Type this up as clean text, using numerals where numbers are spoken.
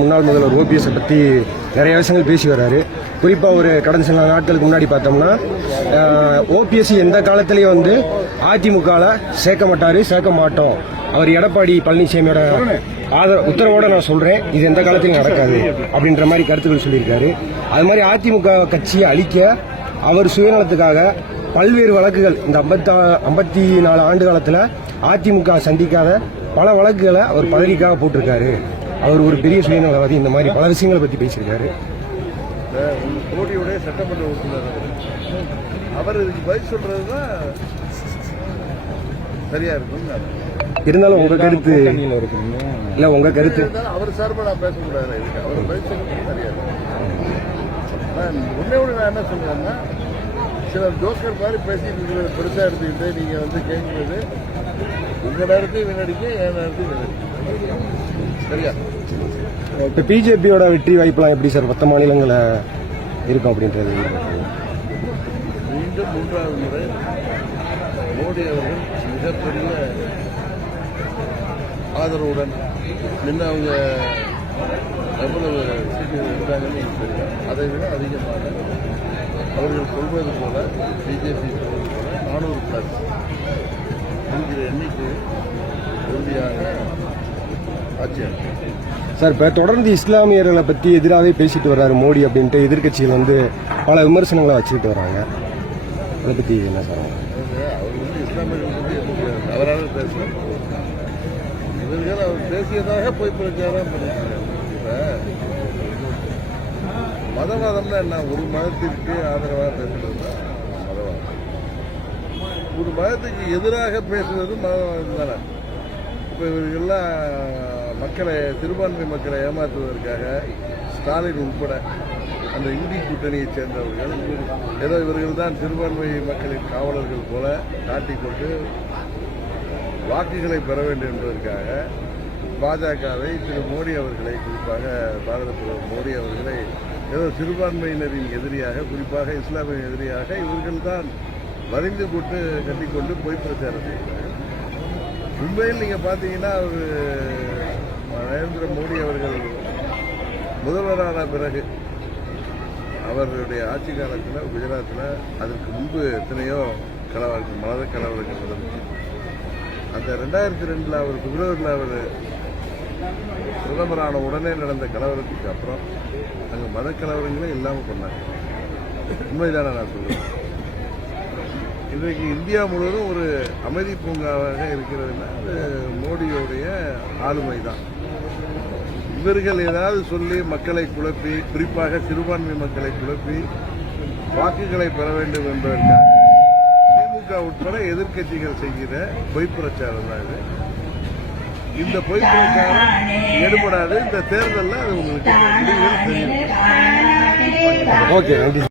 முன்னாள் முதல்வர் ஓபிஎஸ் பற்றி நிறைய விஷயங்கள் பேசி வர்றாரு. குறிப்பாக ஒரு கடந்த சில நாட்களுக்கு முன்னாடி பார்த்தோம்னா ஓபிஎஸ் எந்த காலத்திலையும் அதிமுகவில் சேர்க்க மாட்டார், சேர்க்க மாட்டோம். அவர் எடப்பாடி பழனிசாமியோட உத்தரவோட நான் சொல்கிறேன், இது எந்த காலத்திலையும் நடக்காது அப்படின்ற மாதிரி கருத்துக்கள் சொல்லியிருக்காரு. அது மாதிரி அதிமுக கட்சியை அழிக்க அவர் சுயநலத்துக்காக பல்வேறு வழக்குகள் இந்த 54 ஆண்டு காலத்தில் அதிமுக சந்திக்காத பல வழக்குகளை அவர் பதவிக்காக போட்டிருக்காரு. அவர் ஒரு பெரிய சுயநலவாதி. இந்த மாதிரி பல விஷயங்களை பற்றி பேசியிருக்காரு. மோடியுடைய சட்டமன்ற உறுப்பினர் அவர் இதுக்கு பதில் சொல்றதுதான் சரியா இருக்கும். இருந்தாலும் உங்க கருத்து இல்ல, உங்க கருத்து அவர் சார்பா நான் பேசக்கூடாது. அவர் பதில் சொல்றது சரியா இருக்கும். உன்னை நான் என்ன சொல்றேன்னா, சில ஜோக்கர் மாதிரி பேசிட்டு பெருசா எடுத்துக்கிட்டு நீங்க கேட்கிறது உங்க நேரத்தையும் வீணடிக்க, என் நேரத்தையும் வீணடிக்க. சரியா? இப்போ பிஜேபியோட வெற்றி வாய்ப்பெல்லாம் எப்படி சார் 10 மாநிலங்களில் இருக்கும் அப்படின்றது? மீண்டும் 3வது முறை மோடி அவர்கள் மிகப்பெரிய ஆதரவுடன் நின்று அவங்க எவ்வளவு சீட்டு எடுத்தாங்கன்னு தெரியும். அதை விட அதிகமாக அவர்கள் சொல்வது போல, பிஜேபி சொல்வது போல 400+ என்கிற எண்ணிக்கை உறுதியாக ஆட்சியாக சார். இப்போ தொடர்ந்து இஸ்லாமியர்களை பற்றி எதிராகவே பேசிட்டு வர்றாரு மோடி அப்படின்ட்டு எதிர்கட்சிகள் பல விமர்சனங்களை வச்சுக்கிட்டு வர்றாங்க. அதை பற்றி என்ன சார்? அவர் இஸ்லாமியர்கள் பற்றி எதுவும் அவரால் பேசுகிறார். இவர்கள் அவர் பேசியதாக போய் பிரச்சாரம் பண்ணியிருக்காங்க. மதவாதம்னா என்ன? ஒரு மதத்திற்கு ஆதரவாக பேசுறது தான் மதவாதம். ஒரு மதத்துக்கு எதிராக பேசுவது மதவாதம் தானே. இப்போ இவர்கள்லாம் மக்களை, சிறுபான்மை மக்களை ஏமாற்றுவதற்காக ஸ்டாலின் உட்பட அந்த இந்தி கூட்டணியைச் சேர்ந்தவர்கள் ஏதோ இவர்கள் தான் சிறுபான்மை மக்களின் காவலர்கள் போல காட்டிக்கொண்டு வாக்குகளை பெற வேண்டும் என்பதற்காக பாஜகவை, திரு மோடி அவர்களை, குறிப்பாக பாரத பிரதமர் மோடி அவர்களை ஏதோ சிறுபான்மையினரின் எதிரியாக, குறிப்பாக இஸ்லாமிய எதிரியாக இவர்கள் தான் வரைந்து போட்டு கட்டிக்கொண்டு போய் பிரச்சாரம் செய்கிறார்கள். உண்மையில் நீங்க பாத்தீங்கன்னா நரேந்திர மோடி அவர்கள் முதல்வரான பிறகு அவருடைய ஆட்சி காலத்தில் குஜராத்தில் அதற்கு முன்பு எத்தனையோ கலவரங்கள், மத கலவரங்கள் நடந்துச்சு. அந்த 2002 அவர் பிப்ரவரியில் அவர் பிரதமரான உடனே நடந்த கலவரத்துக்கு அப்புறம் அங்கே மத கலவரங்களே இல்லாமல் பண்ணாங்க. உண்மைதானே நான் சொல்லுவேன். இன்றைக்கு இந்தியா முழுவதும் ஒரு அமைதி பூங்காவாக இருக்கிறதுனா அது மோடியோடைய ஆளுமை தான். இவர்கள் ஏதாவது சொல்லி மக்களை குழப்பி, குறிப்பாக சிறுபான்மை மக்களை குழப்பி வாக்குகளை பெற வேண்டும் என்பதற்காக திமுக உட்பட எதிர்க்கட்சிகள் செய்கிற பொய் பிரச்சாரம் தான் இது. இந்த பொய் பிரச்சாரம் எடுபடாது. இந்த தேர்தலில் அது உங்களுக்கு தெரியும். ஓகே.